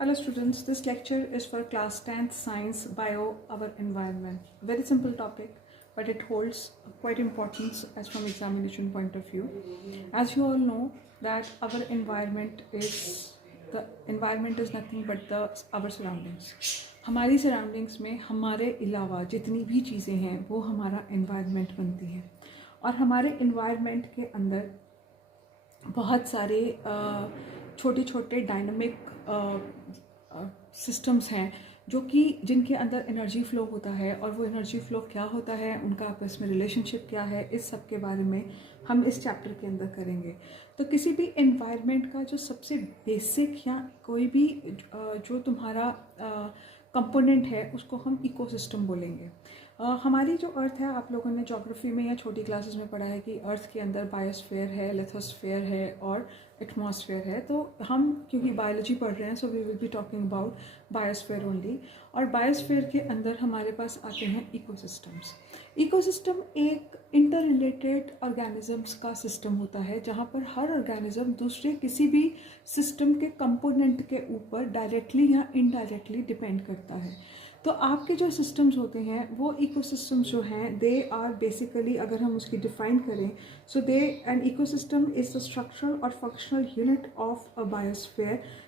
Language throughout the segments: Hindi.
Hello students, this lecture is for class 10th science bio our environment. Very simple topic, but it holds quite importance as from examination point of view. As you all know that our environment is nothing but our surroundings. हमारी सराउंडिंग्स में हमारे अलावा जितनी भी चीज़ें हैं वो हमारा एनवायरनमेंट बनती हैं और हमारे एनवायरनमेंट के अंदर बहुत सारे छोटे छोटे डायनामिक सिस्टम्स हैं जो कि जिनके अंदर एनर्जी फ़्लो होता है और वो एनर्जी फ़्लो क्या होता है, उनका आपस में रिलेशनशिप क्या है, इस सब के बारे में हम इस चैप्टर के अंदर करेंगे। तो किसी भी एनवायरनमेंट का जो सबसे बेसिक या कोई भी जो तुम्हारा कंपोनेंट है उसको हम इकोसिस्टम बोलेंगे। हमारी जो अर्थ है, आप लोगों ने ज्योग्राफी में या छोटी क्लासेस में पढ़ा है कि अर्थ के अंदर बायोस्फीयर है, लिथोस्फीयर है और एटमॉस्फेयर है। तो हम क्योंकि बायोलॉजी पढ़ रहे हैं so we will be talking about biosphere only. और बायोस्फीयर के अंदर हमारे पास आते हैं इकोसिस्टम्स। इकोसिस्टम एक इंटर रिलेटेड ऑर्गेनिजम्स का सिस्टम होता है जहाँ पर हर ऑर्गेनिज्म दूसरे किसी भी सिस्टम के कंपोनेंट के ऊपर डायरेक्टली या इनडायरेक्टली डिपेंड करता है। तो आपके जो सिस्टम्स होते हैं वो इकोसिस्टम्स जो हैं दे आर बेसिकली, अगर हम उसकी डिफाइन करें so they an ecosystem is the structural और functional unit of a biosphere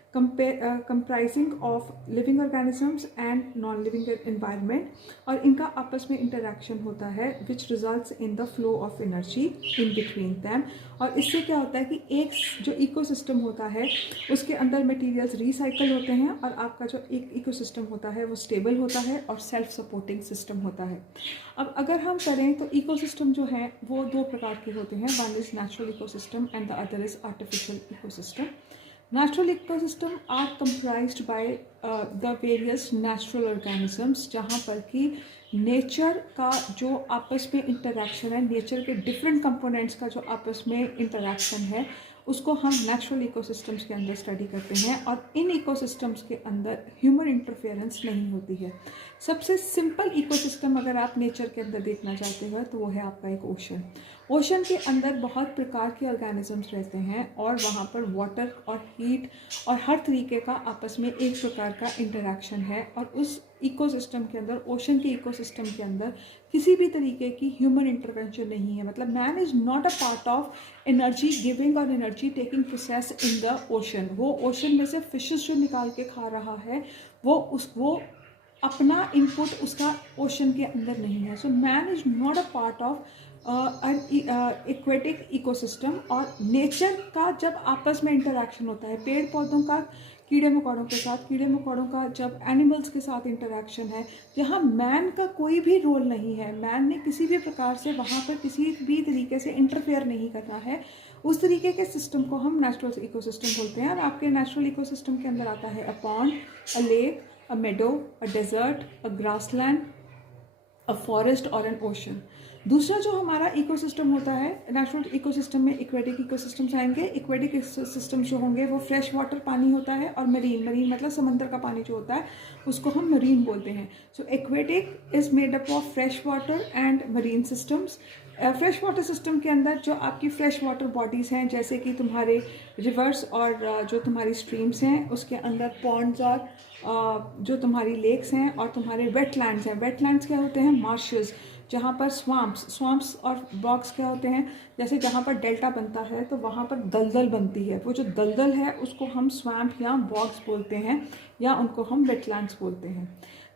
comprising of living organisms and non-living environment, और इनका आपस में इंटरेक्शन होता है which results in the flow of energy in between them। और इससे क्या होता है कि एक जो इकोसिस्टम होता है उसके अंदर मटेरियल्स रिसाइकल होते हैं और आपका जो एक इकोसिस्टम होता है वो स्टेबल होता है और सेल्फ सपोर्टिंग सिस्टम होता है। अब अगर हम करें तो इकोसिस्टम जो है वो दो प्रकार के होते हैं, one is natural ecosystem and the other is artificial ecosystem. Natural ecosystem are comprised by the various natural organisms, जहाँ पर कि नेचर का जो आपस में इंटरेक्शन है, नेचर के डिफरेंट कंपोनेंट्स का जो आपस में इंटरेक्शन है उसको हम नेचुरल इकोसिस्टम्स के अंदर स्टडी करते हैं। और इन इकोसिस्टम्स के अंदर ह्यूमन इंटरफेरेंस नहीं होती है। सबसे सिंपल इकोसिस्टम अगर आप नेचर के अंदर देखना चाहते हो तो वो है आपका एक ओशन। ओशन के अंदर बहुत प्रकार के ऑर्गेनिजम्स रहते हैं और वहाँ पर वाटर और हीट और हर तरीके का आपस में एक प्रकार का इंटरेक्शन है। और उस इकोसिस्टम के अंदर, ओशन के इकोसिस्टम के अंदर किसी भी तरीके की ह्यूमन इंटरवेंशन नहीं है। मतलब man is not a part of energy giving और energy taking process in the ocean. वो ओशन में से फिशेस जो निकाल के खा रहा है वो अपना इनपुट उसका ओशन के अंदर नहीं है। So man is not a part of aquatic ecosystem. और नेचर का जब आपस में इंटरेक्शन होता है, पेड़ पौधों का कीड़े मकोड़ों के साथ, कीड़े मकोड़ों का जब एनिमल्स के साथ इंटरेक्शन है, जहाँ मैन का कोई भी रोल नहीं है, मैन ने किसी भी प्रकार से वहाँ पर किसी भी तरीके से इंटरफेयर नहीं करना है, उस तरीके के सिस्टम को हम नेचुरल इकोसिस्टम बोलते हैं। और आपके नेचुरल इकोसिस्टम के अंदर आता है a pond, a lake, a meadow, a desert, a grassland, a forest और एन ओशन। दूसरा जो हमारा इकोसिस्टम होता है नेचुरल इकोसिस्टम में, इक्वेटिक इकोसिस्टम्स आएंगे। इक्वेटिक सिस्टम जो होंगे वो फ्रेश वाटर पानी होता है और मरीन मतलब समंदर का पानी जो होता है उसको हम मरीन बोलते हैं। So aquatic is made up of fresh water and marine systems. Fresh water system के अंदर जो आपकी फ्रेश वाटर बॉडीज़ हैं जैसे कि तुम्हारे रिवर्स और जो तुम्हारी स्ट्रीम्स हैं, उसके अंदर पॉन्ड्स और जो तुम्हारी लेक्स हैं और तुम्हारे वेटलैंड्स हैं। वेटलैंड्स क्या होते हैं? मार्शेस, जहाँ पर स्वाम्प्स और बॉक्स क्या होते हैं? जैसे जहाँ पर डेल्टा बनता है तो वहाँ पर दलदल बनती है, वो जो दलदल है उसको हम स्वैम्प या बॉक्स बोलते हैं या उनको हम वेटलैंड्स बोलते हैं।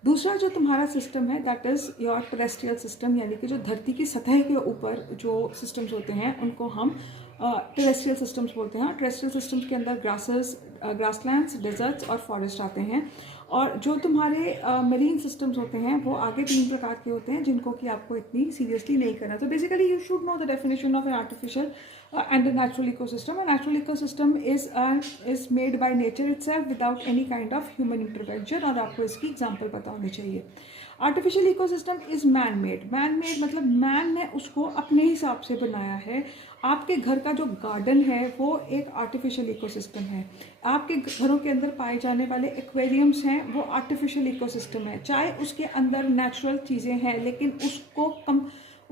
दूसरा जो तुम्हारा सिस्टम है that is your terrestrial system, यानी कि जो धरती की सतह के ऊपर जो सिस्टम्स होते हैं उनको हम टेरेस्ट्रियल सिस्टम्स बोलते हैं। टेरेस्ट्रियल सिस्टम्स के अंदर ग्रासलैंड्स, डेजर्ट्स और फॉरेस्ट आते हैं। और जो तुम्हारे मरीन सिस्टम्स होते हैं वो आगे तीन प्रकार के होते हैं जिनको कि आपको इतनी सीरियसली नहीं करना। तो basically you should know the definition of an artificial and a natural ecosystem. A natural ecosystem is made by nature itself without any kind of human intervention, और आपको इसकी एग्जांपल पता होनी चाहिए। Artificial ecosystem is man made. Man made मतलब मैन ने उसको अपने हिसाब से बनाया है। आपके घर का जो गार्डन है वो एक आर्टिफिशियल इकोसिस्टम है। आपके घरों के अंदर पाए जाने वाले एक्वेरियम्स हैं वो आर्टिफिशियल इकोसिस्टम है। चाहे उसके अंदर नेचुरल चीज़ें हैं लेकिन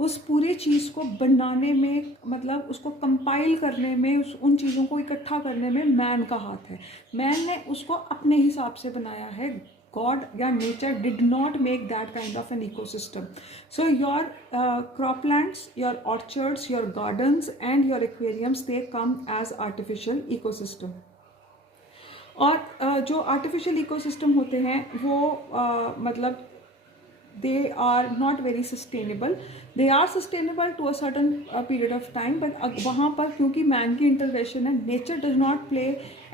उस पूरी चीज़ को बनाने में, मतलब उसको कंपाइल करने में, उन चीज़ों को इकट्ठा करने में मैन का हाथ है। मैन ने उसको अपने हिसाब से बनाया है। God या nature did not make that kind of an ecosystem. So your croplands, your orchards, your gardens and your aquariums, they come as artificial ecosystem. और जो आर्टिफिशियल इकोसिस्टम होते हैं वो मतलब they are not very sustainable. They are sustainable to a certain period of time, but वहाँ पर क्योंकि मैन की इंटरवेंशन है, nature does not play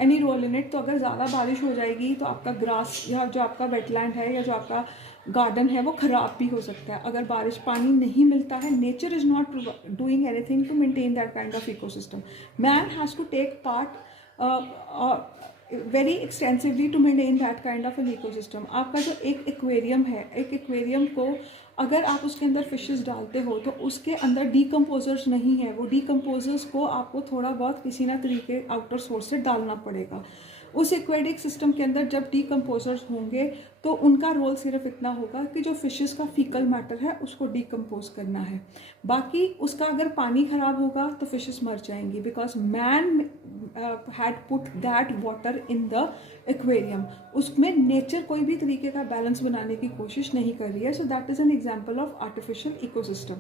any role in it. तो अगर ज़्यादा बारिश हो जाएगी तो आपका ग्रास या जो आपका वेटलैंड है या जो आपका गार्डन है वो ख़राब भी हो सकता है। अगर बारिश पानी नहीं मिलता है, nature is not doing anything to maintain that kind of ecosystem. Man has to take part very extensively to maintain that kind of an ecosystem. आपका जो एक एक्वेरियम है, एक एक्वेरियम को अगर आप उसके अंदर फिशेस डालते हो तो उसके अंदर डीकम्पोजर्स नहीं है। वो डीकम्पोजर्स को आपको थोड़ा बहुत किसी ना तरीके आउटर सोर्स से डालना पड़ेगा। उस एक्वेटिक सिस्टम के अंदर जब डीकम्पोजर्स होंगे तो उनका रोल सिर्फ इतना होगा कि जो फिशेस का फीकल मैटर है उसको डीकम्पोज करना है। बाकी उसका अगर पानी ख़राब होगा तो फिशेस मर जाएंगी, because man had put that water in the aquarium. उसमें नेचर कोई भी तरीके का बैलेंस बनाने की कोशिश नहीं कर रही है। So that is an example of artificial ecosystem.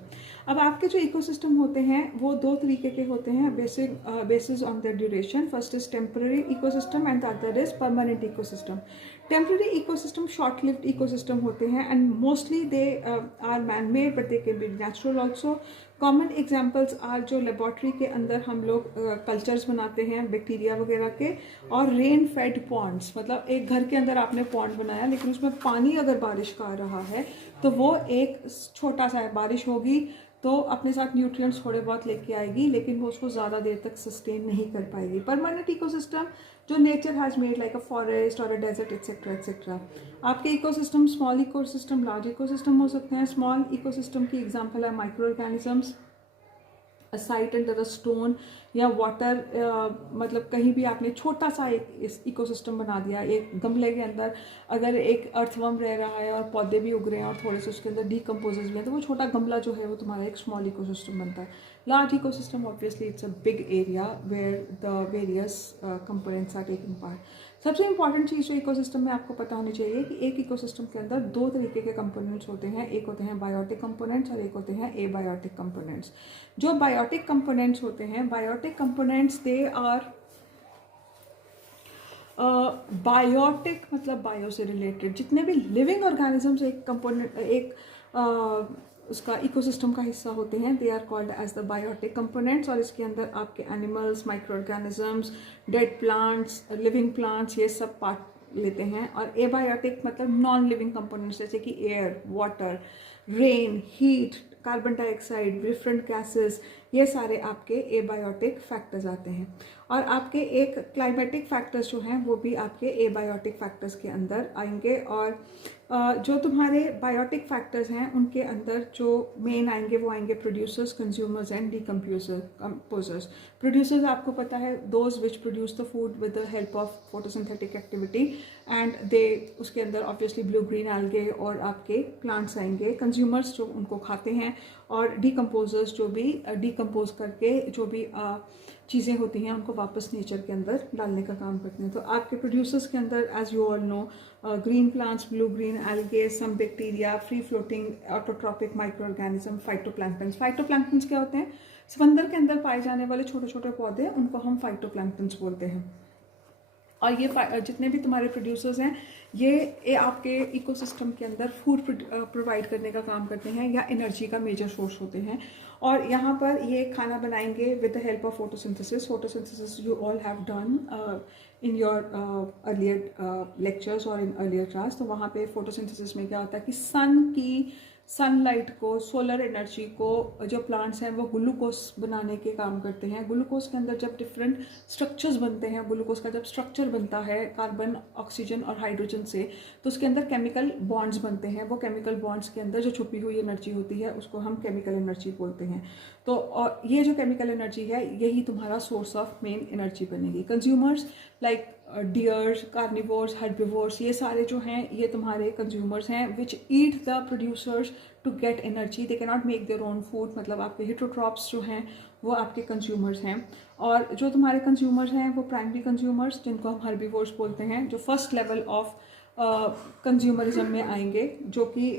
अब आपके जो इकोसिस्टम होते हैं वो दो तरीके के होते हैं basis on the duration. First is temporary ecosystem and the other is permanent ecosystem. Temporary ecosystem short lived ecosystem होते हैं and mostly they are man made but they can be natural also. Common examples are जो लेबॉर्ट्री के अंदर हम लोग कल्चर्स बनाते हैं बैक्टीरिया वगैरह के, और रेन फेड पॉन्ड्स। मतलब एक घर के अंदर आपने पॉन्ड बनाया लेकिन उसमें पानी अगर बारिश का आ रहा है तो वो एक छोटा सा है, बारिश होगी तो अपने साथ न्यूट्रिएंट्स थोड़े बहुत लेके आएगी लेकिन वो उसको ज़्यादा देर तक सस्टेन नहीं कर पाएगी। परमानेंट इकोसिस्टम जो nature has made like a forest और अ डेजर्ट एक्सेट्रा एक्सेट्रा। आपके ecosystem small ecosystem, large ecosystem हो सकते हैं। स्मॉल इकोसिस्टम की एग्जांपल है micro organisms, a site under a stone या वाटर। मतलब कहीं भी आपने छोटा सा एक इकोसिस्टम बना दिया। एक गमले के अंदर अगर एक अर्थवर्म रह रहा है और पौधे भी उग रहे हैं और थोड़े से उसके अंदर डीकम्पोजेस भी हैं तो वो छोटा गमला जो है वो तुम्हारा एक स्मॉल इकोसिस्टम बनता है। Large ecosystem obviously it's a big area where the various components are taking part. सबसे इंपॉर्टेंट चीज़ जो इकोसिस्टम में आपको पता होनी चाहिए कि एक इकोसिस्टम के अंदर दो तरीके के कंपोनेंट्स होते हैं। एक होते हैं बायोटिक कंपोनेंट्स और एक होते हैं एबायोटिक कंपोनेंट्स। जो बायोटिक कंपोनेंट्स होते हैं, biotic components they are biotic मतलब बायो से रिलेटेड। जितने भी लिविंग ऑर्गेनिजम्स एक कंपोनेंट एक उसका इकोसिस्टम का हिस्सा होते हैं, they are called as the biotic components. और इसके अंदर आपके animals, microorganisms, dead plants, living plants, ये सब पार्ट लेते हैं। और एबायोटिक मतलब नॉन लिविंग कंपोनेंट्स जैसे कि air, water, rain, heat, carbon dioxide, different gases, ये सारे आपके एबायोटिक फैक्टर्स आते हैं। और आपके एक क्लाइमेटिक फैक्टर्स जो हैं वो भी आपके एबायोटिक फैक्टर्स के अंदर आएंगे। और जो तुम्हारे बायोटिक फैक्टर्स हैं उनके अंदर जो मेन आएंगे वो आएंगे producers, consumers and decomposers. Producers आपको पता है those which produce the food with the help of photosynthetic activity and they, उसके अंदर ऑब्वियसली ब्लू ग्रीन एल्गे और आपके प्लांट्स आएंगे। कंज्यूमर्स जो उनको खाते हैं, और डीकम्पोजर्स जो भी डीकम्पोज करके जो भी चीज़ें होती हैं उनको वापस नेचर के अंदर डालने का काम करते हैं। तो आपके प्रोड्यूसर्स के अंदर as you all know green plants, blue green algae, some bacteria, free floating autotrophic microorganism, phytoplanktons. Phytoplanktons क्या होते हैं? समंदर के अंदर पाए जाने वाले छोटे छोटे पौधे, उनको हम फाइटोप्लैंक्टन्स बोलते हैं। और ये जितने भी तुम्हारे प्रोड्यूसर्स हैं ये आपके इकोसिस्टम के अंदर फूड प्रोवाइड करने का काम करते हैं या एनर्जी का मेजर सोर्स होते हैं। और यहाँ पर ये खाना बनाएंगे with the help of photosynthesis. Photosynthesis you all have done in your earlier lectures और इन अर्लियर क्लास। तो वहाँ पे फोटोसिंथेसिस में क्या होता है कि सन की सनलाइट को, सोलर एनर्जी को जो प्लांट्स हैं वो ग्लूकोज बनाने के काम करते हैं। ग्लूकोज के अंदर जब डिफरेंट स्ट्रक्चर्स बनते हैं, ग्लूकोज का जब स्ट्रक्चर बनता है कार्बन, ऑक्सीजन और हाइड्रोजन से, तो उसके अंदर केमिकल बॉन्ड्स बनते हैं। वो केमिकल बॉन्ड्स के अंदर जो छुपी हुई एनर्जी होती है उसको हम केमिकल एनर्जी बोलते हैं। तो और ये जो केमिकल एनर्जी है यही तुम्हारा सोर्स ऑफ मेन एनर्जी बनेगी। Consumers like deers, carnivores, herbivores, ये सारे जो हैं ये तुम्हारे कंज्यूमर्स हैं which eat the producers to get energy, they can not make their own food, मतलब आपके हिटोट्रॉप्स जो हैं वो आपके कंज्यूमर्स हैं। और जो तुम्हारे कंज्यूमर्स हैं वो प्राइमरी कंज्यूमर्स जिनको हम हर्बिवोर्स बोलते हैं, जो फर्स्ट लेवल ऑफ कंज्यूमरिज्म में आएंगे, जो कि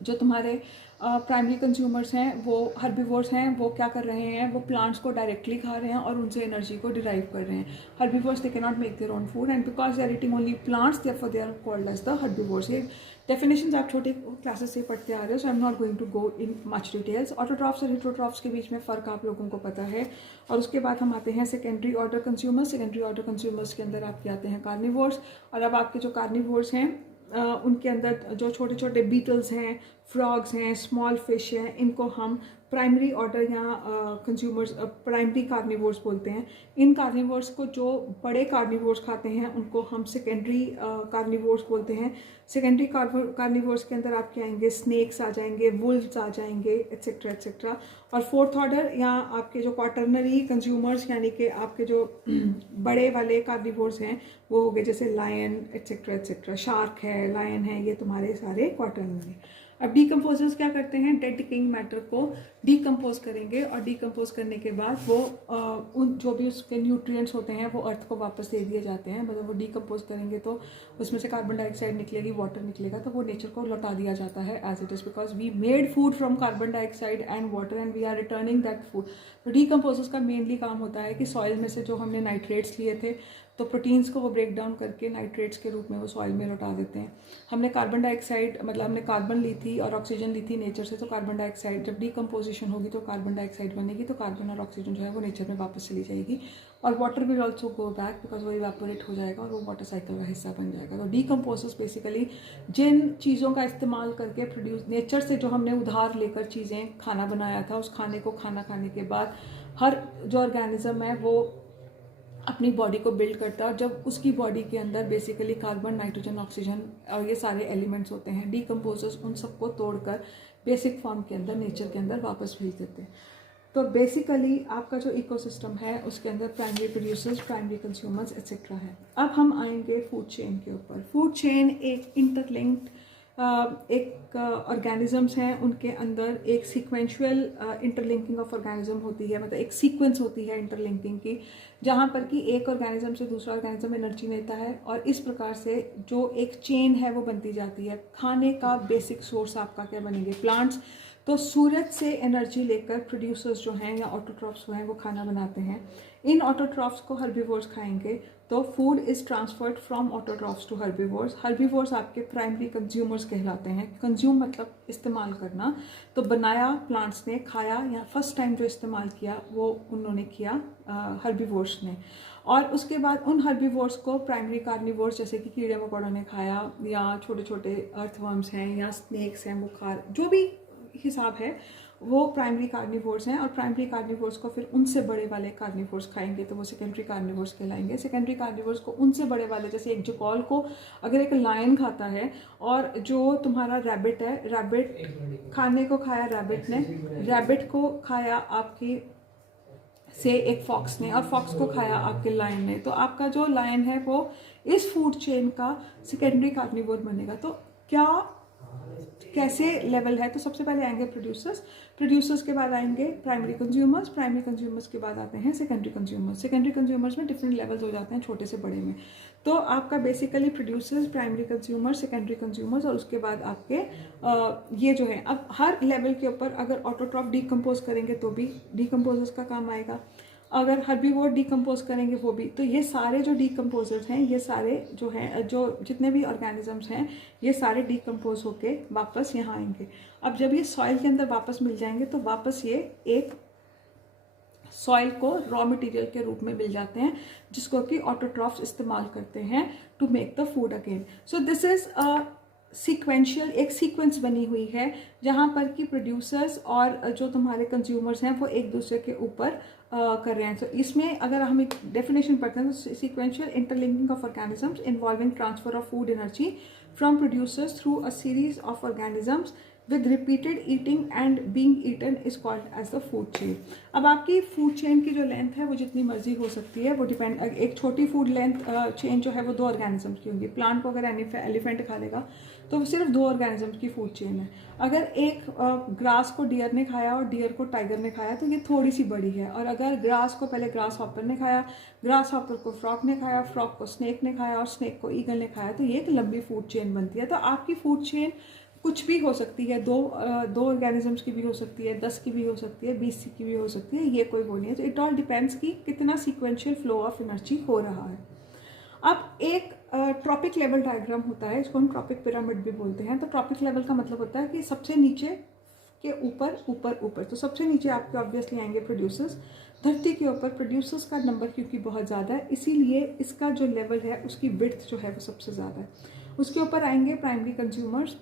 जो तुम्हारे प्राइमरी कंज्यूमर्स हैं वो हर्बिवोर्स हैं, वो क्या कर रहे हैं, वो प्लांट्स को डायरेक्टली खा रहे हैं और उनसे एनर्जी को डिराइव कर रहे हैं। Herbivores they can not make their own food and because they are eating only plants therefore they are called as the herbivores. ये डेफिनेशंस आप छोटे क्लासेस से पढ़ते आ रहे हो, so I am not going to go in much details. Autotrophs और हिटरोट्रॉफ्स के बीच में फ़र्क आप लोगों को पता है। और उसके बाद हम आते हैं secondary order consumers. Secondary order consumers के अंदर आपके आते हैं कार्निवोर्स। और अब आपके जो कार्निवोर्स हैं उनके अंदर जो छोटे छोटे बीटल्स हैं, फ्रॉग्स हैं, स्मॉल फिश हैं, इनको हम प्राइमरी ऑर्डर या कंज्यूमर्स प्राइमरी कार्निवोर्स बोलते हैं। इन कार्निवोर्स को जो बड़े कार्निवोर्स खाते हैं उनको हम सेकेंडरी कार्निवोर्स बोलते हैं। सेकेंडरी कार्निवोर्स के अंदर आपके आएंगे स्नेक्स आ जाएंगे, वुल्व्स आ जाएंगे, एट्सेट्रा एट्सेट्रा। और फोर्थ ऑर्डर या आपके जो क्वाटरनरी कंज्यूमर्स यानी कि आपके जो बड़े वाले कार्निवोर्स हैं वो हो गए जैसे लायन एट्सेट्रा एट्सेट्रा, शार्क है, लायन है, ये तुम्हारे सारे क्वाटरनरी। अब डीकम्पोजर्स क्या करते हैं, डेड डिकेइंग मैटर को डीकम्पोज करेंगे और डीकम्पोज करने के बाद वो उन जो भी उसके न्यूट्रिएंट्स होते हैं वो अर्थ को वापस दे दिए जाते हैं। मतलब वो डीकम्पोज करेंगे तो उसमें से कार्बन डाइऑक्साइड निकलेगी, वाटर निकलेगा, तो वो नेचर को लौटा दिया जाता है as it is, because we made food from carbon dioxide and water and we are returning that food. तो डीकम्पोजर्स का मेनली काम होता है कि सॉइल में से जो हमने नाइट्रेट्स लिए थे तो प्रोटीन्स को वो ब्रेक डाउन करके नाइट्रेट्स के रूप में वो सॉइल में लौटा देते हैं। हमने कार्बन डाइऑक्साइड मतलब हमने कार्बन ली थी और ऑक्सीजन ली थी नेचर से, तो कार्बन डाइऑक्साइड जब डीकम्पोजिशन होगी तो कार्बन डाइऑक्साइड बनेगी, तो कार्बन और ऑक्सीजन जो है वो नेचर में वापस चली जाएगी। और water will also go back because वो इवेपोरेट हो जाएगा और वो वाटर साइकिल का हिस्सा बन जाएगा। तो डीकम्पोजर्स बेसिकली जिन चीज़ों का इस्तेमाल करके प्रोड्यूस नेचर से जो हमने उधार लेकर चीज़ें खाना बनाया था, उस खाने को खाना खाने के बाद हर जो ऑर्गेनिज्म है वो अपनी बॉडी को बिल्ड करता है और जब उसकी बॉडी के अंदर बेसिकली कार्बन, नाइट्रोजन, ऑक्सीजन और ये सारे एलिमेंट्स होते हैं, डीकम्पोजर्स उन सबको तोड़कर बेसिक फॉर्म के अंदर नेचर के अंदर वापस भेज देते हैं। तो बेसिकली आपका जो इकोसिस्टम है उसके अंदर primary producers, primary consumers etcetera है। अब हम आएंगे फूड चेन के ऊपर। फूड चेन एक इंटरलिंक्ड एक ऑर्गेनिजम्स हैं, उनके अंदर एक सीक्वेंशियल इंटरलिंकिंग ऑफ ऑर्गेनिज्म होती है, मतलब एक सीक्वेंस होती है इंटरलिंकिंग की, जहाँ पर कि एक ऑर्गेनिज्म से दूसरा ऑर्गेनिज्म एनर्जी लेता है और इस प्रकार से जो एक चेन है वो बनती जाती है। खाने का बेसिक सोर्स आपका क्या बनेंगे, प्लांट्स। तो सूरज से एनर्जी लेकर प्रोड्यूसर्स जो हैं या ऑटोट्रॉफ्स जो हैं वो खाना बनाते हैं। इन ऑटोट्रॉफ्स को हर्बिवोर्स खाएंगे तो food is transferred from autotrophs to herbivores. Herbivores आपके प्राइमरी कंज्यूमर्स कहलाते हैं। कंज्यूम मतलब इस्तेमाल करना, तो बनाया प्लांट्स ने, खाया या फर्स्ट टाइम जो इस्तेमाल किया वो उन्होंने किया हर्बिवोर्स ने। और उसके बाद उन हर्बिवोर्स को प्राइमरी कार्निवोर्स जैसे कि कीड़े मकोड़ों ने खाया या छोटे छोटे अर्थवर्म्स हैं या स्नेक्स हैं, बुखार, जो भी हिसाब है वो प्राइमरी कार्निवोर्स हैं। और प्राइमरी कार्निवोर्स को फिर उनसे बड़े वाले कार्निवोर्स खाएंगे तो वो सेकेंडरी कार्निवोर्स कहलाएंगे। सेकेंडरी कार्निवोर्स को उनसे बड़े वाले, जैसे एक जुकॉल को अगर एक लायन खाता है और जो तुम्हारा रैबिट है, रैबिट खाने को खाया रैबिट ने, रैबिट को खाया आपकी से एक फॉक्स ने और फॉक्स को खाया आपके लायन ने, तो आपका जो लायन है वो इस फूड चेन का सेकेंडरी कार्निवोर बनेगा। तो क्या कैसे लेवल है, तो सबसे पहले आएंगे प्रोड्यूसर्स, प्रोड्यूसर्स के बाद आएंगे प्राइमरी कंज्यूमर्स, प्राइमरी कंज्यूमर्स के बाद आते हैं सेकेंडरी कंज्यूमर्स। सेकेंडरी कंज्यूमर्स में डिफरेंट लेवल्स हो जाते हैं छोटे से बड़े में। तो आपका basically producers, primary consumers, secondary consumers और उसके बाद आपके ये जो है, अब हर लेवल के ऊपर अगर ऑटोट्रॉफ डीकम्पोज करेंगे तो भी डीकम्पोजर्स का काम आएगा, अगर हर्बीवोर डीकम्पोज करेंगे वो भी। तो ये सारे जो डीकम्पोजर्स हैं, ये सारे जो हैं, जो जितने भी ऑर्गेनिजम्स हैं, ये सारे डीकम्पोज होके वापस यहाँ आएंगे। अब जब ये सॉइल के अंदर वापस मिल जाएंगे तो वापस ये एक सॉइल को रॉ मटेरियल के रूप में मिल जाते हैं, जिसको कि ऑटोट्रॉफ्स इस्तेमाल करते हैं to make the food again. So this is a sequential, एक सीक्वेंस बनी हुई है जहाँ पर कि प्रोड्यूसर्स और जो तुम्हारे कंज्यूमर्स हैं वो एक दूसरे के ऊपर कर रहे हैं। तो इसमें अगर हम एक डेफिनेशन पढ़ते हैं तो sequential interlinking of organisms involving transfer of food energy from producers through a series of organisms with repeated eating and being eaten is called as the food chain. अब आपकी फूड चेन की जो लेंथ है वो जितनी मर्जी हो सकती है, वो डिपेंड, एक छोटी फूड लेंथ चेन जो है वो 2 ऑर्गेनिजम्स की होगी। प्लांट को अगर एलिफेंट खा लेगा तो वो सिर्फ 2 ऑर्गेनिजम्स की फूड चेन है। अगर एक ग्रास को डियर ने खाया और डियर को टाइगर ने खाया तो ये थोड़ी सी बड़ी है। और अगर ग्रास को पहले ग्रास हॉपर ने खाया, ग्रास हॉपर को फ्रॉग ने खाया, फ्रॉग को स्नेक ने खाया और स्नेक को ईगल ने खाया, तो ये एक लंबी फूड चेन बनती है। तो आपकी फूड चेन कुछ भी हो सकती है, दो ऑर्गेनिजम्स की भी हो सकती है, 10 की भी हो सकती है, 20 की भी हो सकती है, ये कोई वो नहीं है। तो इट ऑल डिपेंड्स कि कितना सीक्वेंशियल फ्लो ऑफ एनर्जी हो रहा है। अब एक ट्रॉपिक लेवल डायग्राम होता है, इसको हम ट्रॉपिक पिरामिड भी बोलते हैं। तो ट्रॉपिक लेवल का मतलब होता है कि सबसे नीचे के ऊपर ऊपर ऊपर, तो सबसे नीचे आपके ऑब्वियसली आएंगे प्रोड्यूसर्स। धरती के ऊपर प्रोड्यूसर्स का नंबर क्योंकि बहुत ज़्यादा है, इसीलिए इसका जो लेवल है उसकी विड्थ जो है वो सबसे ज़्यादा है। उसके ऊपर आएंगे प्राइमरी कंज्यूमर्स,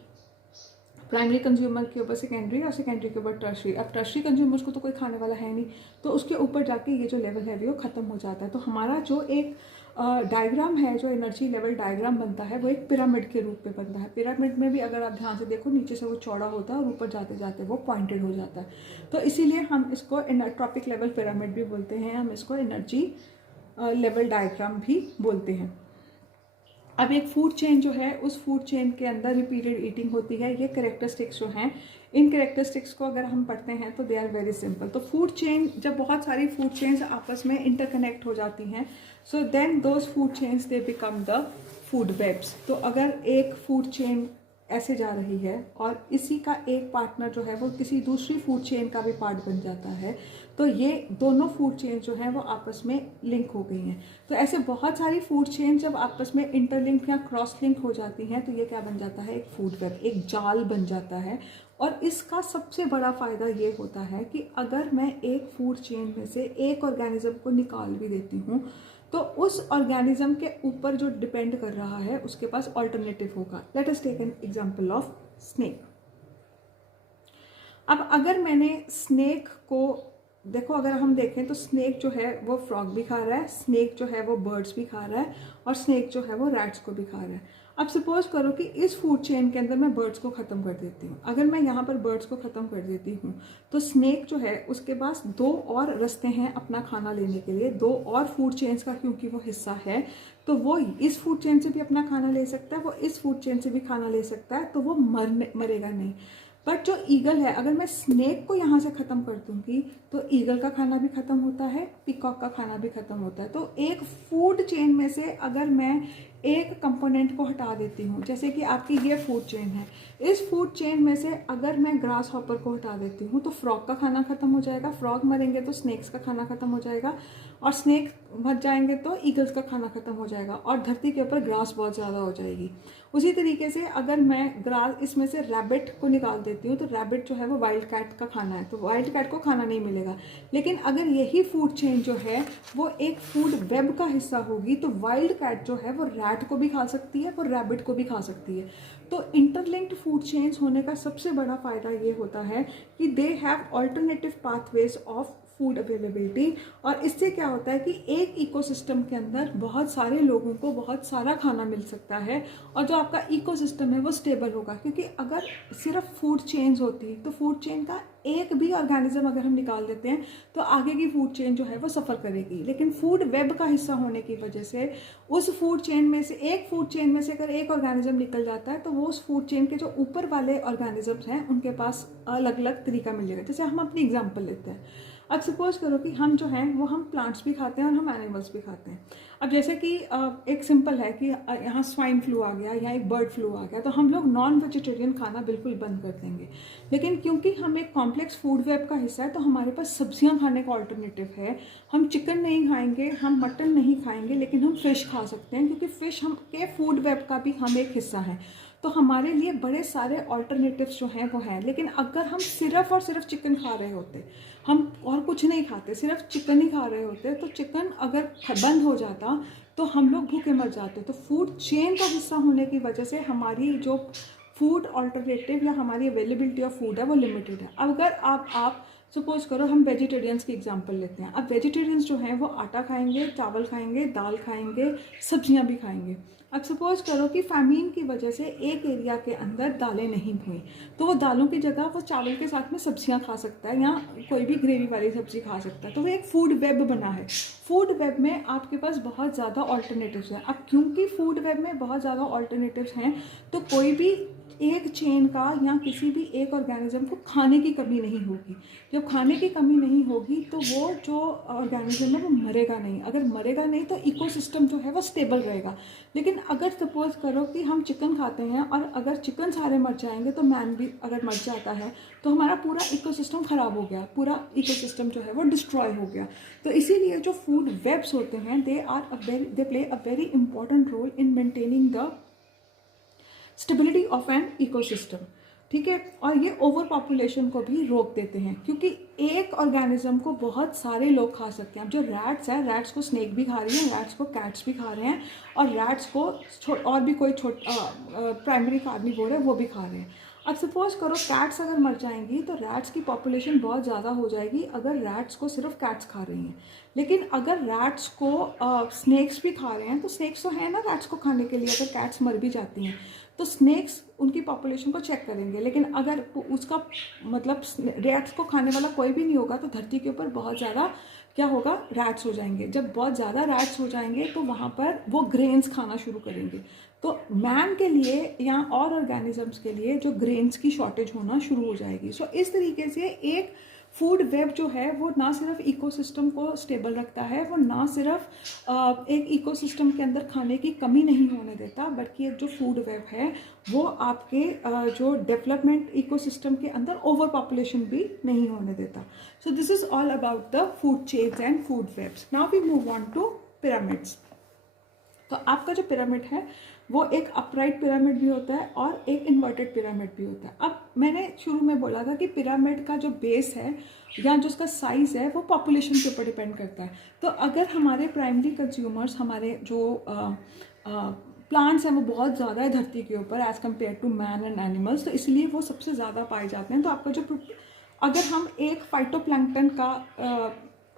प्राइमरी कंज्यूमर के ऊपर सेकेंडरी और सेकेंडरी के ऊपर टर्शरी। अब टर्शरी कंज्यूमर्स को तो कोई खाने वाला है नहीं, तो उसके ऊपर जाके ये जो लेवल है वो ख़त्म हो जाता है। तो हमारा जो एक डायग्राम है, जो एनर्जी लेवल डायग्राम बनता है, वो एक पिरामिड के रूप में बनता है। पिरामिड में भी अगर आप ध्यान से देखो, नीचे से वो चौड़ा होता है और ऊपर जाते जाते वो पॉइंटेड हो जाता है। तो इसीलिए हम इसको ट्रॉपिक लेवल पिरामिड भी बोलते हैं, हम इसको एनर्जी लेवल डायग्राम भी बोलते हैं। अब एक फूड चेन जो है, उस फूड चेन के अंदर रिपीटेड ईटिंग होती है। ये कैरेक्टरिस्टिक्स जो हैं, इन कैरेक्टरिस्टिक्स को अगर हम पढ़ते हैं तो दे आर वेरी सिंपल। तो फूड चेन, जब बहुत सारी फूड चेन्स आपस में इंटरकनेक्ट हो जाती हैं, so then those food chains they become the food webs. तो अगर एक फूड चेन ऐसे जा रही है और इसी का एक पार्टनर जो है वो किसी दूसरी फूड चेन का भी पार्ट बन जाता है, तो ये दोनों फूड चेन जो हैं वो आपस में लिंक हो गई हैं। तो ऐसे बहुत सारी फूड चेन जब आपस में इंटरलिंक या क्रॉस लिंक हो जाती हैं तो ये क्या बन जाता है, एक फूड वेब, एक जाल बन जाता है। और इसका सबसे बड़ा फ़ायदा ये होता है कि अगर मैं एक फूड चेन में से एक ऑर्गेनिज्म को निकाल भी देती हूँ तो उस ऑर्गेनिज्म के ऊपर जो डिपेंड कर रहा है उसके पास ऑल्टरनेटिव होगा। Let us take an example of snake. अब अगर मैंने स्नेक को देखो, अगर हम देखें तो स्नेक जो है वो फ्रॉग भी खा रहा है, स्नेक जो है वो बर्ड्स भी खा रहा है और स्नेक जो है वो रैट्स को भी खा रहा है। अब सपोज करो कि इस फूड चेन के अंदर मैं बर्ड्स को ख़त्म कर देती हूँ। अगर मैं यहाँ पर बर्ड्स को ख़त्म कर देती हूँ तो स्नेक जो है उसके पास 2 और रास्ते हैं अपना खाना लेने के लिए, 2 और फूड चेन्स का क्योंकि वो हिस्सा है, तो वो इस फूड चेन से भी अपना खाना ले सकता है, वो इस फूड चेन से भी खाना ले सकता है, तो वो मरेगा नहीं। बट जो ईगल है, अगर मैं स्नेक को यहाँ से ख़त्म कर दूँगी तो ईगल का खाना भी ख़त्म होता है, पीकॉक का खाना भी ख़त्म होता है। तो एक फूड चेन में से अगर मैं एक कंपोनेंट को हटा देती हूँ, जैसे कि आपकी ये फूड चेन है, इस फूड चेन में से अगर मैं ग्रास हॉपर को हटा देती हूँ तो फ्रॉग का खाना ख़त्म हो जाएगा, फ्रॉग मरेंगे तो स्नेक्स का खाना ख़त्म हो जाएगा, और स्नेक मर जाएंगे तो ईगल्स का खाना ख़त्म हो जाएगा, और धरती के ऊपर ग्रास बहुत ज़्यादा हो जाएगी। उसी तरीके से अगर मैं ग्रास इसमें से रैबिट को निकाल देती हूँ तो रैबिट जो है वो वाइल्ड कैट का खाना है, तो वाइल्ड कैट को खाना नहीं मिलेगा। लेकिन अगर यही फूड चेन जो है वो एक फूड वेब का हिस्सा होगी तो वाइल्ड कैट जो है वो रैट को भी खा सकती है, वो रैबिट को भी खा सकती है। तो इंटरलिंक्ड फूड चेन्स होने का सबसे बड़ा फ़ायदा ये होता है कि they have alternative pathways of food availability. और इससे क्या होता है कि एक इकोसिस्टम के अंदर बहुत सारे लोगों को बहुत सारा खाना मिल सकता है, और जो आपका इकोसिस्टम है वो स्टेबल होगा। क्योंकि अगर सिर्फ फूड चेन्स होती तो फूड चेन का एक भी ऑर्गेनिज्म अगर हम निकाल देते हैं तो आगे की फूड चेन जो है वो सफ़र करेगी। लेकिन फूड वेब का हिस्सा होने की वजह से उस फूड चेन में से अगर एक ऑर्गेनिज्म निकल जाता है तो वो उस फूड चेन के जो ऊपर वाले ऑर्गेनिजम्स हैं उनके पास अलग अलग तरीका मिलेगा। जैसे हम अपनी एग्जांपल लेते हैं, अब सपोज करो कि हम जो हैं वो हम प्लांट्स भी खाते हैं और हम एनिमल्स भी खाते हैं। अब जैसे कि एक सिंपल है कि यहाँ स्वाइन फ्लू आ गया या एक बर्ड फ्लू आ गया तो हम लोग नॉन वेजिटेरियन खाना बिल्कुल बंद कर देंगे। लेकिन क्योंकि हम एक कॉम्प्लेक्स फूड वेब का हिस्सा है तो हमारे पास सब्जियां खाने का ऑल्टरनेटिव है। हम चिकन नहीं खाएंगे, हम मटन नहीं खाएंगे, लेकिन हम फ़िश खा सकते हैं क्योंकि फ़िश हम के फूड वेब का भी हम एक हिस्सा है। तो हमारे लिए बड़े सारे ऑल्टरनेटिव्स जो हैं वो हैं। लेकिन अगर हम सिर्फ और सिर्फ चिकन खा रहे होते, हम और कुछ नहीं खाते, सिर्फ चिकन ही खा रहे होते, तो चिकन अगर बंद हो जाता तो हम लोग भूखे मर जाते। तो फूड चेन का हिस्सा होने की वजह से हमारी जो फूड ऑल्टरनेटिव या हमारी अवेलेबिलिटी ऑफ फूड है वो लिमिटेड है। अगर आप सपोज करो हम वेजिटेरियंस की एग्जांपल लेते हैं। अब वेजिटेरियंस जो हैं वो आटा खाएंगे, चावल खाएंगे, दाल खाएंगे, सब्जियां भी खाएंगे। अब सपोज करो कि फैमिन की वजह से एक एरिया के अंदर दालें नहीं हुई, तो वो दालों की जगह वो चावल के साथ में सब्जियां खा सकता है या कोई भी ग्रेवी वाली सब्जी खा सकता है। तो वो एक फूड वेब बना है। फूड वेब में आपके पास बहुत ज़्यादा ऑल्टरनेटिव्स हैं। अब क्योंकि फूड वेब में बहुत ज़्यादा ऑल्टरनेटिव्स हैं, तो कोई भी एक चेन का या किसी भी एक ऑर्गेनिज्म को खाने की कमी नहीं होगी। जब खाने की कमी नहीं होगी तो वो जो ऑर्गेनिज्म है वो मरेगा नहीं। अगर मरेगा नहीं तो इकोसिस्टम जो है वो स्टेबल रहेगा। लेकिन अगर सपोज करो कि हम चिकन खाते हैं और अगर चिकन सारे मर जाएंगे, तो मैन भी अगर मर जाता है, तो हमारा पूरा इकोसिस्टम ख़राब हो गया, पूरा इकोसिस्टम जो है वो डिस्ट्रॉय हो गया। तो इसीलिए जो फूड वेब्स होते हैं they play a very important role in maintaining the stability of an ecosystem. ठीक है, और ये ओवर पॉपुलेशन को भी रोक देते हैं, क्योंकि एक ऑर्गेनिज्म को बहुत सारे लोग खा सकते हैं। अब जो रैट्स है, रैट्स को स्नेक भी खा रही है, रैट्स को कैट्स भी खा रहे हैं, और रैट्स को और भी कोई प्राइमरी कार्निवोर है वो भी खा रहे हैं। अब सपोज करो कैट्स अगर मर जाएंगी तो रैट्स की पॉपुलेशन बहुत ज़्यादा हो जाएगी, अगर रैट्स को सिर्फ कैट्स खा रही हैं। लेकिन अगर रैट्स को स्नेक्स भी खा रहे हैं, तो स्नेक्स तो है ना रैट्स को खाने के लिए, अगर कैट्स मर भी जाती हैं तो स्नेक्स उनकी पॉपुलेशन को चेक करेंगे। लेकिन अगर उसका मतलब रैट्स को खाने वाला कोई भी नहीं होगा, तो धरती के ऊपर बहुत ज़्यादा क्या होगा, रैट्स हो जाएंगे। जब बहुत ज़्यादा रैट्स हो जाएंगे तो वहाँ पर वो ग्रेन्स खाना शुरू करेंगे। तो मैन के लिए या और ऑर्गेनिजम्स के लिए जो ग्रेन्स की शॉर्टेज होना शुरू हो जाएगी। सो इस तरीके से एक फूड वेब जो है वो ना सिर्फ इकोसिस्टम को स्टेबल रखता है, वो ना सिर्फ एक इकोसिस्टम के अंदर खाने की कमी नहीं होने देता, बल्कि एक जो फूड वेब है वो आपके जो डेवलपमेंट इकोसिस्टम के अंदर ओवर पॉपुलेशन भी नहीं होने देता। So this is all about the food chains and food webs. Now we move on to pyramids. तो आपका जो पिरामिड है वो एक अपराइट पिरामिड भी होता है और एक इन्वर्टेड पिरामिड भी होता है। अब मैंने शुरू में बोला था कि पिरामिड का जो बेस है या जो उसका साइज़ है वो पॉपुलेशन के ऊपर डिपेंड करता है। तो अगर हमारे प्राइमरी कंज्यूमर्स, हमारे जो प्लांट्स हैं वो बहुत ज़्यादा है धरती के ऊपर as compare to man and animals, तो इसलिए वो सबसे ज़्यादा पाए जाते हैं। तो आपका जो अगर हम एक फाइटोप्लैंक्टन का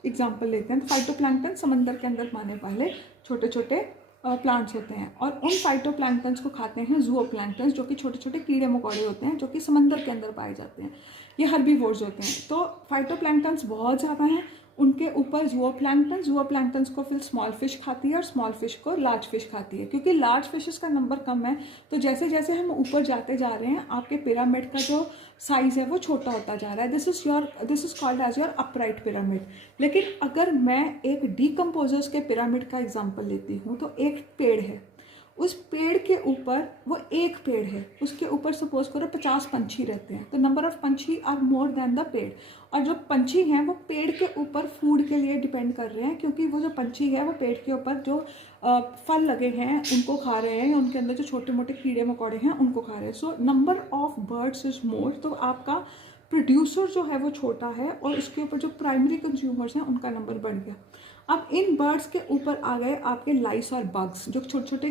एग्जाम्पल लेते हैं, तो फाइटोप्लैंक्टन समंदर के अंदर पाने वाले छोटे छोटे प्लांट्स होते हैं, और उन फाइटोप्लैंक्टन्स को खाते हैं ज़ूओप्लैंक्टन्स, जो कि छोटे छोटे कीड़े मकोड़े होते हैं जो कि समंदर के अंदर पाए जाते हैं। ये हर्बीवोर्स होते हैं। तो फाइटोप्लैंक्टन्स बहुत ज़्यादा हैं, उनके ऊपर ज़ूओप्लैंक्टन्स को फिर स्मॉल फिश खाती है और स्मॉल फिश को लार्ज फिश खाती है। क्योंकि लार्ज फिशेस का नंबर कम है, तो जैसे जैसे हम ऊपर जाते जा रहे हैं आपके पिरामिड का जो साइज़ है वो छोटा होता जा रहा है। This is called as your upright pyramid. लेकिन अगर मैं एक डीकम्पोजर्स के पिरामिड का एग्जाम्पल लेती हूँ, तो एक पेड़ है, उस पेड़ के ऊपर, वो एक पेड़ है, उसके ऊपर सपोज करो 50 पंछी रहते हैं, तो नंबर ऑफ पंछी आर मोर देन द पेड़। और जो पंछी हैं वो पेड़ के ऊपर फूड के लिए डिपेंड कर रहे हैं, क्योंकि वो जो पंछी है वो पेड़ के ऊपर जो फल लगे हैं उनको खा रहे हैं, उनके अंदर जो छोटे मोटे कीड़े मकोड़े हैं उनको खा रहे हैं। So number of birds is more, तो आपका प्रोड्यूसर जो है वो छोटा है और उसके ऊपर जो प्राइमरी कंज्यूमर्स हैं उनका नंबर बढ़ गया। अब इन बर्ड्स के ऊपर आ गए आपके लाइस और बग्स, जो छोटे छोटे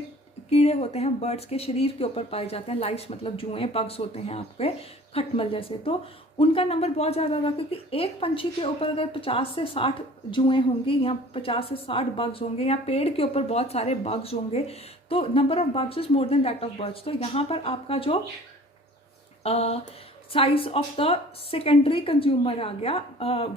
कीड़े होते हैं बर्ड्स के शरीर के ऊपर पाए जाते हैं। लाइस मतलब जुएँ, बग्स होते हैं आपके खटमल जैसे, तो उनका नंबर बहुत ज़्यादा होगा, क्योंकि एक पंछी के ऊपर अगर 50 से 60 जुएँ होंगी या 50 से 60 बग्स होंगे, या पेड़ के ऊपर बहुत सारे बग्स होंगे, तो number of bugs is more than that of birds. तो यहाँ पर आपका जो size of the secondary consumer आ गया,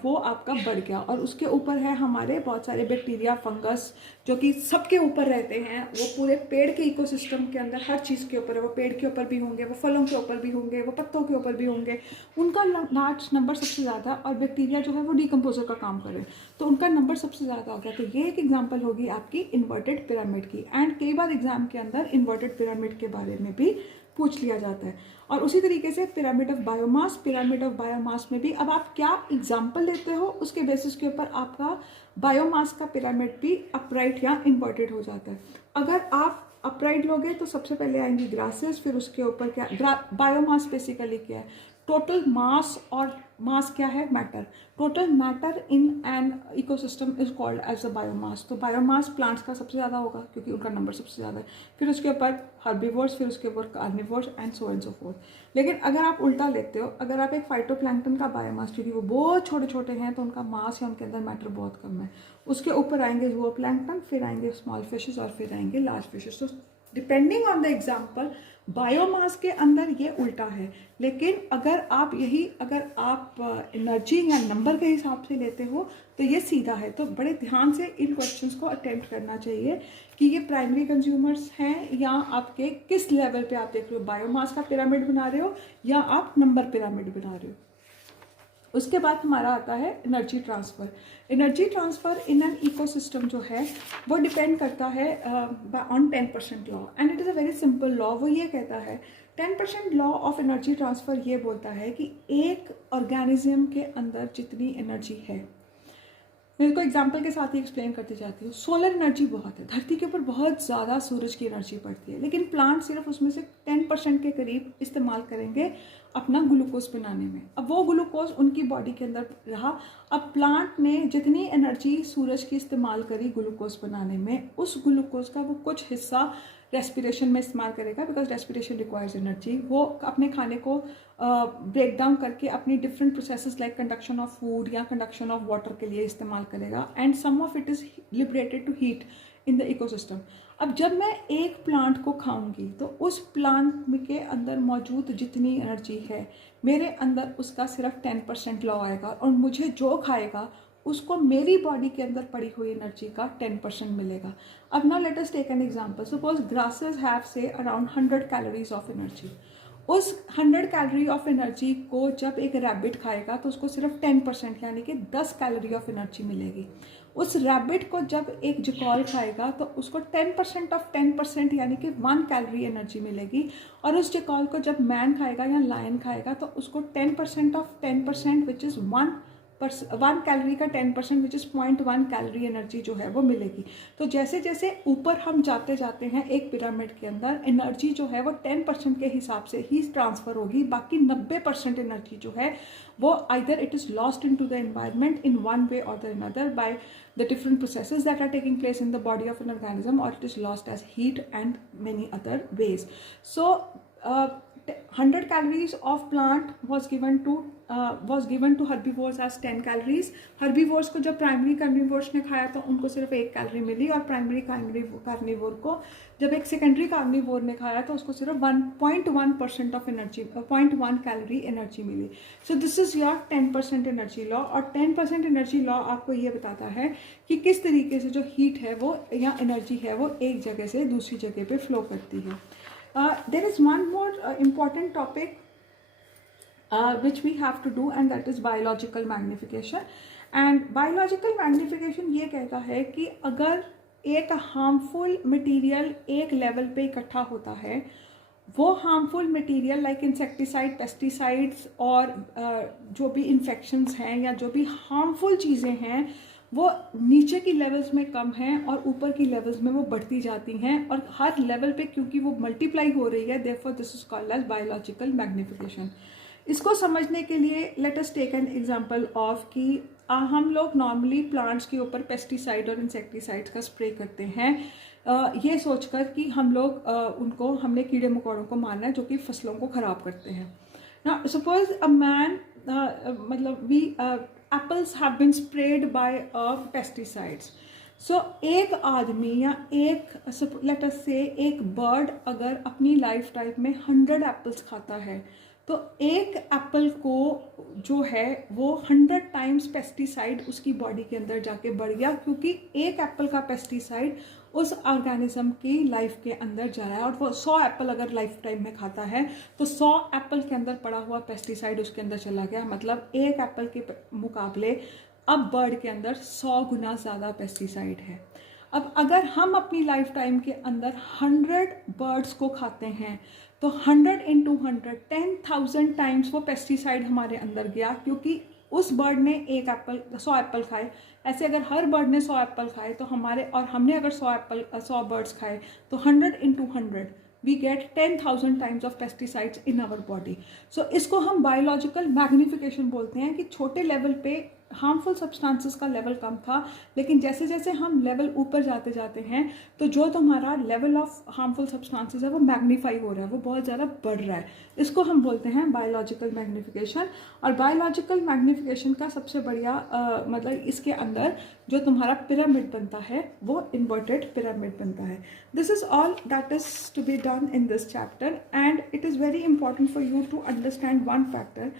वो आपका बढ़ गया। और उसके ऊपर है हमारे बहुत सारे बैक्टीरिया, फंगस, जो कि सबके ऊपर रहते हैं। वो पूरे पेड़ के इकोसिस्टम के अंदर हर चीज़ के ऊपर है। वो पेड़ के ऊपर भी होंगे, वो फलों के ऊपर भी होंगे, वो पत्तों के ऊपर भी होंगे, उनका लार्ज नंबर सबसे ज़्यादा। और बैक्टीरिया जो है वो डीकम्पोजर का काम कर रहे हैं, तो उनका नंबर सबसे ज़्यादा हो गया। तो ये एक एग्जाम्पल होगी आपकी इन्वर्टेड पिरामिड की। एंड कई बार एग्जाम के अंदर इन्वर्टेड पिरामिड के बारे में भी पूछ लिया जाता है। और उसी तरीके से पिरामिड ऑफ बायोमास में भी अब आप क्या एग्जाम्पल लेते हो उसके बेसिस के ऊपर आपका बायोमास का पिरामिड भी अपराइट या इन्वर्टेड हो जाता है। अगर आप अपराइट लोगे तो सबसे पहले आएंगी ग्रासेस, फिर उसके ऊपर क्या बायोमास बेसिकली क्या है, टोटल मास और मास क्या है? Matter. Total matter in an ecosystem is called as a biomass. तो बायोमास प्लांट्स का सबसे ज़्यादा होगा क्योंकि उनका नंबर सबसे ज़्यादा है, फिर उसके ऊपर हर्बीवोर्स, फिर उसके ऊपर कार्निवोर्स एंड सो फोर्थ। लेकिन अगर आप उल्टा लेते हो, अगर आप एक फाइटोप्लैंक्टन का बायोमास, क्योंकि वो बहुत छोटे छोटे हैं तो उनका मास या उनके अंदर मैटर बहुत कम है, उसके ऊपर आएंगे वो प्लैंक्टन, फिर आएंगे स्मॉल फिशेस और फिर आएंगे लार्ज फिशेस। तो depending on the example biomass के अंदर ये उल्टा है। लेकिन अगर आप एनर्जी या नंबर के हिसाब से लेते हो तो ये सीधा है। तो बड़े ध्यान से इन क्वेश्चंस को अटेम्प्ट करना चाहिए कि ये प्राइमरी कंज्यूमर्स हैं या आपके किस लेवल पे आप देख रहे हो, बायोमास का पिरामिड बना रहे हो या आप नंबर पिरामिड बना रहे हो। उसके बाद हमारा आता है energy transfer. Energy transfer in an ecosystem जो है वो डिपेंड करता है on 10% law, and it is a very simple law. वो ये कहता है 10% लॉ ऑफ एनर्जी ट्रांसफ़र ये बोलता है कि एक ऑर्गेनिज्म के अंदर जितनी एनर्जी है, मैं इसको एग्जाम्पल के साथ ही एक्सप्लेन करती जाती हूँ। सोलर एनर्जी बहुत है, धरती के ऊपर बहुत ज़्यादा सूरज की एनर्जी पड़ती है, लेकिन प्लांट सिर्फ उसमें से 10% के करीब इस्तेमाल करेंगे अपना ग्लूकोज बनाने में। अब वो ग्लूकोज उनकी बॉडी के अंदर रहा। अब प्लांट ने जितनी एनर्जी सूरज की इस्तेमाल करी ग्लूकोज बनाने में, उस ग्लूकोज का वो कुछ हिस्सा रेस्पिरेशन में इस्तेमाल करेगा, बिकॉज रेस्पिरेशन रिक्वायर्स एनर्जी। वो अपने खाने को ब्रेक डाउन करके अपनी different processes like conduction of food या कंडक्शन ऑफ वाटर के लिए इस्तेमाल करेगा, and some of it is liberated to heat in the ecosystem. अब जब मैं एक प्लांट को खाऊंगी तो उस प्लांट के अंदर मौजूद जितनी एनर्जी है, मेरे अंदर उसका सिर्फ 10% लॉ आएगा, और मुझे जो खाएगा उसको मेरी बॉडी के अंदर पड़ी हुई एनर्जी का 10% मिलेगा। अब ना let us take an example. Suppose grasses have say around 100 calories of energy. उस 100 कैलोरी ऑफ एनर्जी को जब एक रैबिट खाएगा तो उसको सिर्फ 10% यानी कि 10 कैलोरी ऑफ एनर्जी मिलेगी। उस रैबिट को जब एक जिकॉल खाएगा तो उसको 10% ऑफ 10% यानी कि 1 कैलोरी एनर्जी मिलेगी, और उस जिकॉल को जब मैन खाएगा या लायन खाएगा तो उसको 10% ऑफ 10% विच इज़ 1 कैलोरी का 10% विच इज़ 0.1 कैलोरी एनर्जी जो है वो मिलेगी। तो जैसे जैसे ऊपर हम जाते जाते हैं एक पिरामिड के अंदर, एनर्जी जो है वो 10% के हिसाब से ही ट्रांसफ़र होगी। बाकी 90% एनर्जी जो है वो either it is lost into the environment in one way और the another by the different processes that are taking place in the body of an organism, or it is lost as heat and many other ways. So 100 calories of plant was given to herbivores as 10 calories. herbivores को जब प्राइमरी कार्निवोर्स ने खाया तो उनको सिर्फ 1 कैलोरी मिली, और प्राइमरी कार्निवोर को जब एक सेकेंडरी कार्निवोर ने खाया तो उसको सिर्फ 1.1% ऑफ एनर्जी 0.1 कैलोरी एनर्जी मिली। So this is your 10% energy law. और 10% एनर्जी लॉ आपको ये बताता है कि किस तरीके से जो हीट है वो या एनर्जी है वो एक जगह से दूसरी जगह पे फ्लो करती है। There is one more important topic which we have to do, and that is biological magnification. And biological magnification ये कहता है कि अगर एक हार्मफुल मटेरियल एक लेवल पे इकट्ठा होता है, वो harmful material like insecticide, pesticides और जो भी इन्फेक्शंस हैं या जो भी हार्मफुल चीज़ें हैं वो नीचे की लेवल्स में कम हैं और ऊपर की लेवल्स में वो बढ़ती जाती हैं, और हर लेवल पे क्योंकि वो मल्टीप्लाई हो रही है, therefore this is called as biological magnification. इसको समझने के लिए let us take an example of कि हम लोग नॉर्मली प्लांट्स के ऊपर पेस्टिसाइड और इंसेक्टिसाइड्स का स्प्रे करते हैं ये सोचकर कि हम लोग हमने कीड़े मकोड़ों को मारना है जो कि फसलों को ख़राब करते हैं। ना सपोज अ मैन मतलब we apples have been sprayed by pesticides. So एक आदमी या let us say एक बर्ड अगर अपनी लाइफ टाइम में 100 एप्पल्स खाता है तो एक एप्पल को जो है वो 100 टाइम्स पेस्टिसाइड उसकी बॉडी के अंदर जाके बढ़ गया, क्योंकि एक एप्पल का पेस्टिसाइड उस ऑर्गेनिज्म की लाइफ के अंदर जा रहा है। और वो 100 एप्पल अगर लाइफ टाइम में खाता है तो 100 एप्पल के अंदर पड़ा हुआ पेस्टिसाइड उसके अंदर चला गया, मतलब एक एप्पल के मुकाबले अब बर्ड के अंदर 100 गुना ज़्यादा पेस्टिसाइड है। अब अगर हम अपनी लाइफ टाइम के अंदर 100 बर्ड्स को खाते हैं तो 100 into 100 10,000 टाइम्स वो पेस्टिसाइड हमारे अंदर गया, क्योंकि उस बर्ड ने 100 एप्पल खाए। ऐसे अगर हर बर्ड ने 100 एप्पल खाए तो हमने अगर 100 बर्ड्स खाए तो 100 into 100 we get 10,000 times of pesticides in our body. So इसको हम बायोलॉजिकल मैग्नीफिकेशन बोलते हैं कि छोटे लेवल पे हार्मफुल सब्सटेंसेस का लेवल कम था, लेकिन जैसे जैसे हम लेवल ऊपर जाते जाते हैं तो जो तुम्हारा लेवल ऑफ हार्मफुल सब्सटेंसेस है वो मैग्नीफाई हो रहा है, वो बहुत ज़्यादा बढ़ रहा है. इसको हम बोलते हैं बायोलॉजिकल मैग्नीफिकेशन. और बायोलॉजिकल मैग्नीफिकेशन का सबसे बढ़िया मतलब इसके अंदर जो तुम्हारा पिरामिड बनता है वो इन्वर्टेड पिरामिड बनता है. This is all that is to be done in this chapter, and it is very important for you to understand one factor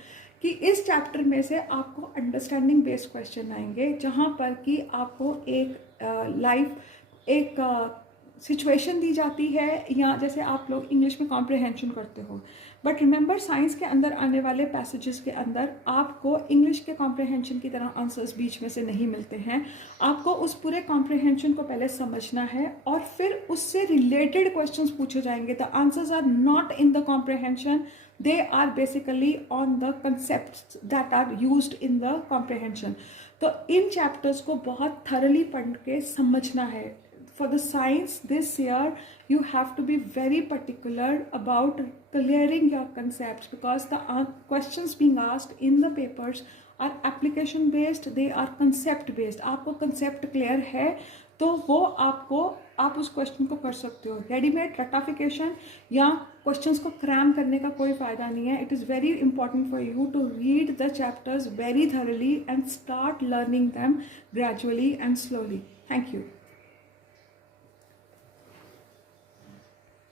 कि इस चैप्टर में से आपको अंडरस्टैंडिंग बेस्ड क्वेश्चन आएंगे, जहाँ पर कि आपको एक सिचुएशन दी जाती है, या जैसे आप लोग इंग्लिश में कॉम्प्रिहेंशन करते हो. बट रिमेंबर, साइंस के अंदर आने वाले पैसेजेस के अंदर आपको इंग्लिश के कॉम्प्रिहेंशन की तरह आंसर्स बीच में से नहीं मिलते हैं. आपको उस पूरे कॉम्प्रिहेंशन को पहले समझना है और फिर उससे रिलेटेड क्वेश्चंस पूछे जाएंगे. The answers are not in the comprehension, they are basically on the concepts that are used in the comprehension. तो इन चैप्टर्स को बहुत thoroughly पढ़ के समझना है. For the science this year you have to be very particular about clearing your concepts, because the questions being asked in the papers are application based, they are concept based. आपको concept clear है तो वो आप उस क्वेश्चन को कर सकते हो. रेडीमेड रटाफिकेशन या क्वेश्चंस को क्रैम करने का कोई फ़ायदा नहीं है. It is very important for you to read the chapters very thoroughly and start learning them gradually and slowly. Thank you.